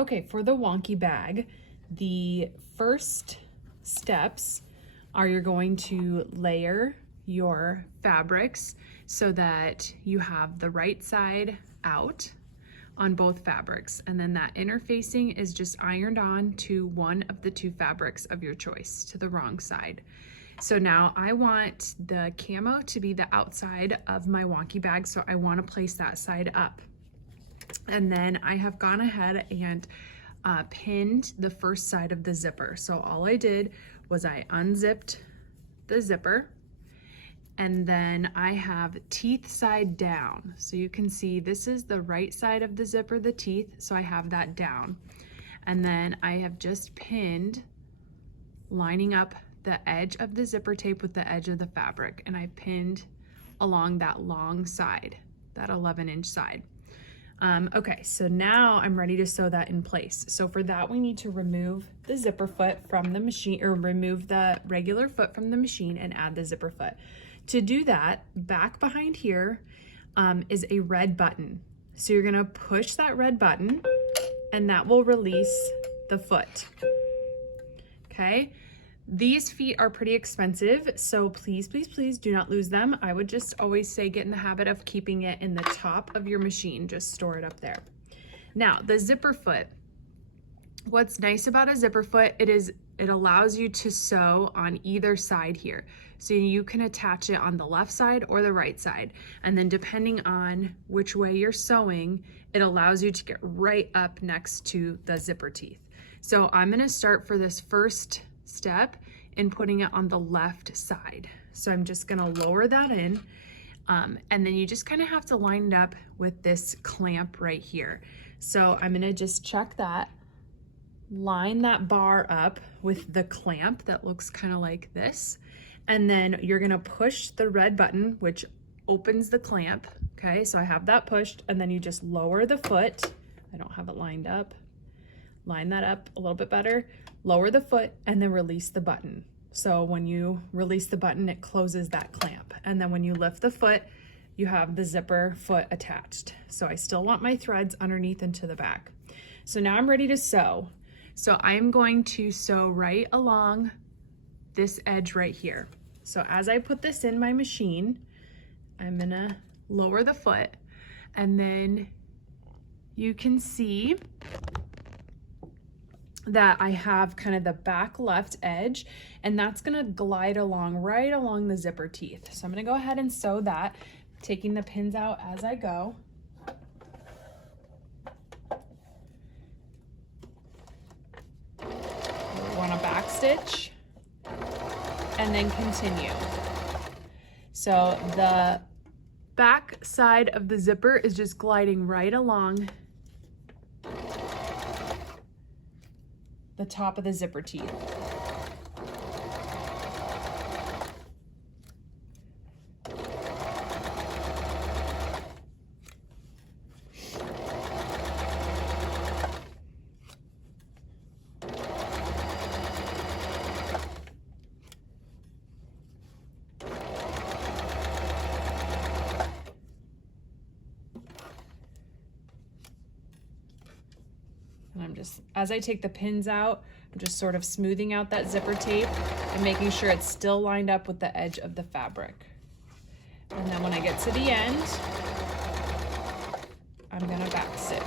Okay, for the Wonky bag, the first steps are you're going to layer your fabrics so that you have the right side out on both fabrics, and then that interfacing is just ironed on to one of the two fabrics of your choice to the wrong side. So now I want the camo to be the outside of my Wonky bag, so I want to place that side up. And then I have gone ahead and pinned the first side of the zipper. So all I did was I unzipped the zipper, and then I have teeth side down. So you can see this is the right side of the zipper, the teeth, so I have that down. And then I have just pinned, lining up the edge of the zipper tape with the edge of the fabric, and I pinned along that long side, that 11-inch side. Okay, so now I'm ready to sew that in place. So for that, we need to remove the zipper foot from the machine, or remove the regular foot from the machine and add the zipper foot. To do that, back behind here is a red button. So you're gonna push that red button and that will release the foot. Okay, these feet are pretty expensive, so please, please, please do not lose them. I would just always say get in the habit of keeping it in the top of your machine. Just store it up there. Now, the zipper foot. What's nice about a zipper foot, it allows you to sew on either side here. So you can attach it on the left side or the right side. And then depending on which way you're sewing, it allows you to get right up next to the zipper teeth. So I'm gonna start for this first step in putting it on the left side. So I'm just gonna lower that in, and then you just kind of have to line it up with this clamp right here. So I'm gonna just check that, line that bar up with the clamp that looks kind of like this, and then you're gonna push the red button, which opens the clamp. Okay, so I have that pushed, and then you just lower the foot. I don't have it lined up. Line that up a little bit better, lower the foot, and then release the button. So when you release the button, it closes that clamp. And then when you lift the foot, you have the zipper foot attached. So I still want my threads underneath and to the back. So now I'm ready to sew. So I'm going to sew right along this edge right here. So as I put this in my machine, I'm gonna lower the foot, and then you can see that I have kind of the back left edge, and that's gonna glide along right along the zipper teeth. So I'm gonna go ahead and sew that, taking the pins out as I go. We want a back stitch and then continue. So the back side of the zipper is just gliding right along the top of the zipper teeth. And I'm just, as I take the pins out, I'm just sort of smoothing out that zipper tape and making sure it's still lined up with the edge of the fabric. And then when I get to the end, I'm gonna back stitch.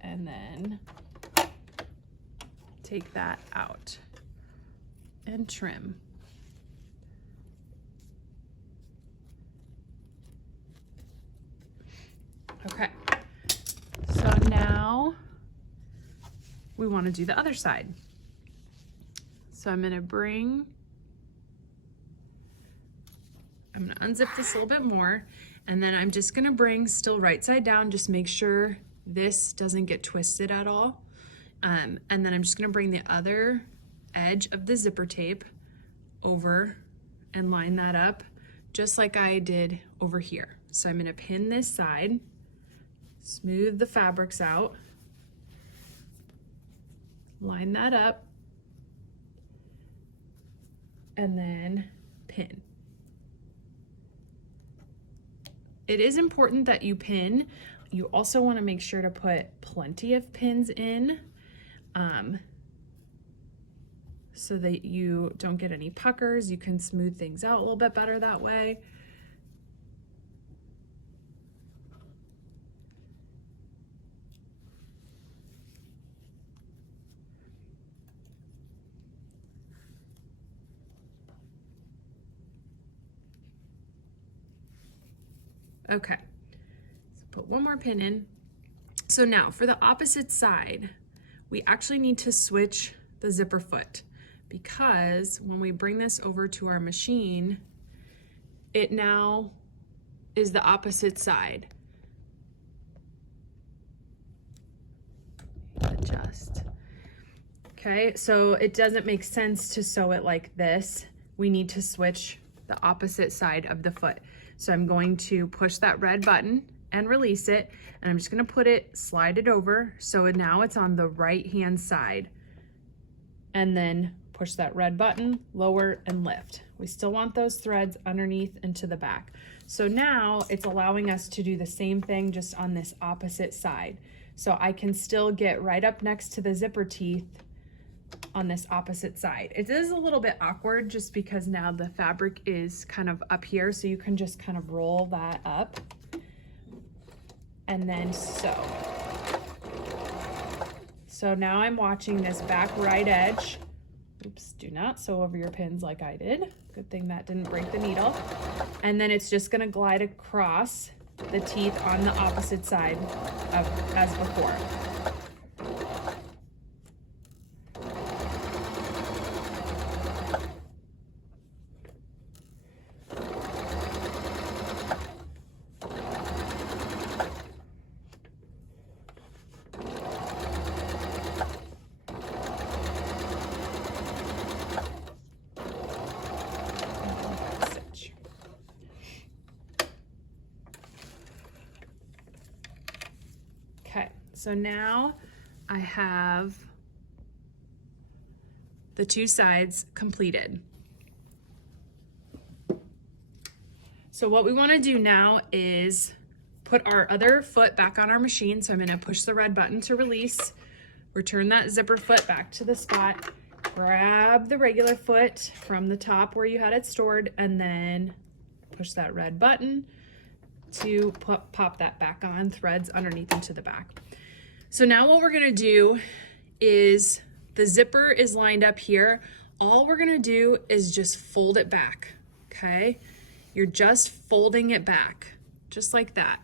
And then take that out and trim. Okay. So now we want to do the other side. So I'm going to unzip this a little bit more, and then I'm just going to bring still right side down, just make sure this doesn't get twisted at all. And then I'm just going to bring the other edge of the zipper tape over and line that up just like I did over here. So I'm going to pin this side, smooth the fabrics out, line that up, and then pin. it is important that you pin. You also want to make sure to put plenty of pins in so that you don't get any puckers. You can smooth things out a little bit better that way. Okay, so put one more pin in. So now for the opposite side, we actually need to switch the zipper foot, because when we bring this over to our machine, it now is the opposite side. Adjust. Okay, so it doesn't make sense to sew it like this. We need to switch the opposite side of the foot. So I'm going to push that red button and release it, and I'm just gonna slide it over, so now it's on the right hand side. And then push that red button, lower and lift. We still want those threads underneath and to the back. So now it's allowing us to do the same thing just on this opposite side. So I can still get right up next to the zipper teeth on this opposite side. It is a little bit awkward just because now the fabric is kind of up here, so you can just kind of roll that up and then sew. So now I'm watching this back right edge. Oops, do not sew over your pins like I did. Good thing that didn't break the needle. And then it's just gonna glide across the teeth on the opposite side as before. Okay, so now I have the two sides completed. So what we want to do now is put our other foot back on our machine. So I'm going to push the red button to release, return that zipper foot back to the spot, grab the regular foot from the top where you had it stored, and then push that red button to pop that back on, threads underneath and to the back. So now what we're gonna do is, the zipper is lined up here. All we're gonna do is just fold it back, okay? You're just folding it back, just like that.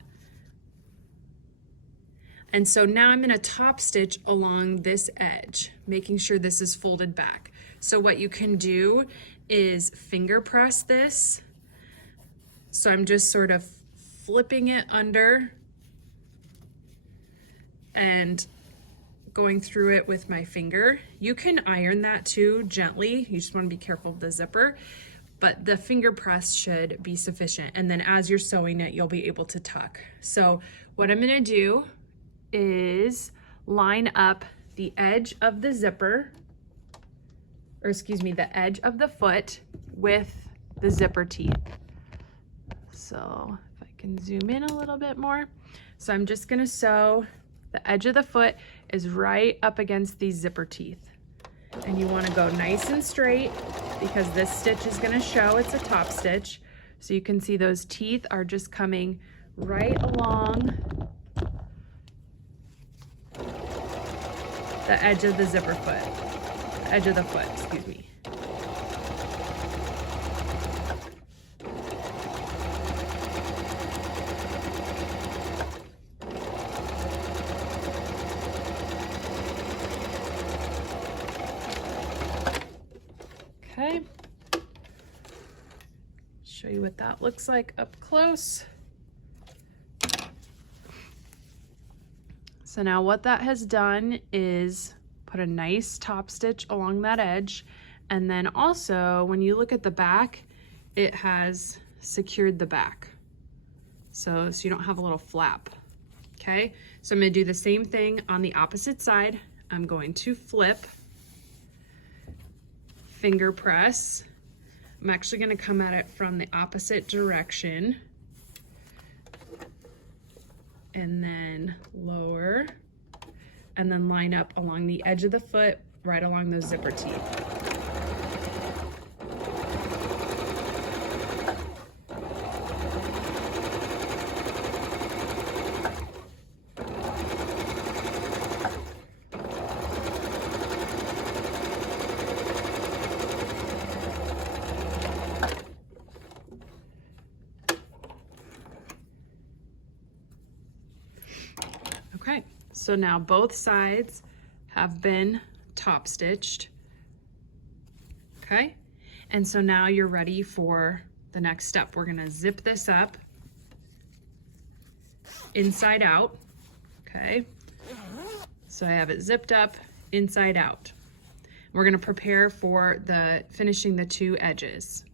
And so now I'm gonna top stitch along this edge, making sure this is folded back. So what you can do is finger press this. So I'm just sort of flipping it under and going through it with my finger. You can iron that too gently. You just want to be careful of the zipper, but the finger press should be sufficient. And then as you're sewing it, you'll be able to tuck. So what I'm going to do is line up the edge of the zipper, or excuse me, the edge of the foot with the zipper teeth. So if I can zoom in a little bit more. So I'm just gonna sew, the edge of the foot is right up against these zipper teeth. And you wanna go nice and straight because this stitch is gonna show it's a top stitch. So you can see those teeth are just coming right along the edge of the zipper foot, the edge of the foot, excuse me. Okay, show you what that looks like up close. So now what that has done is put a nice top stitch along that edge, and then also when you look at the back, it has secured the back. So you don't have a little flap, okay? So I'm gonna do the same thing on the opposite side. I'm going to flip, finger press. I'm actually gonna come at it from the opposite direction. and then lower, and then line up along the edge of the foot, right along those zipper teeth. Okay, so now both sides have been top stitched. Okay, and so now you're ready for the next step. We're gonna zip this up inside out. Okay, so I have it zipped up inside out. We're gonna prepare for finishing the two edges.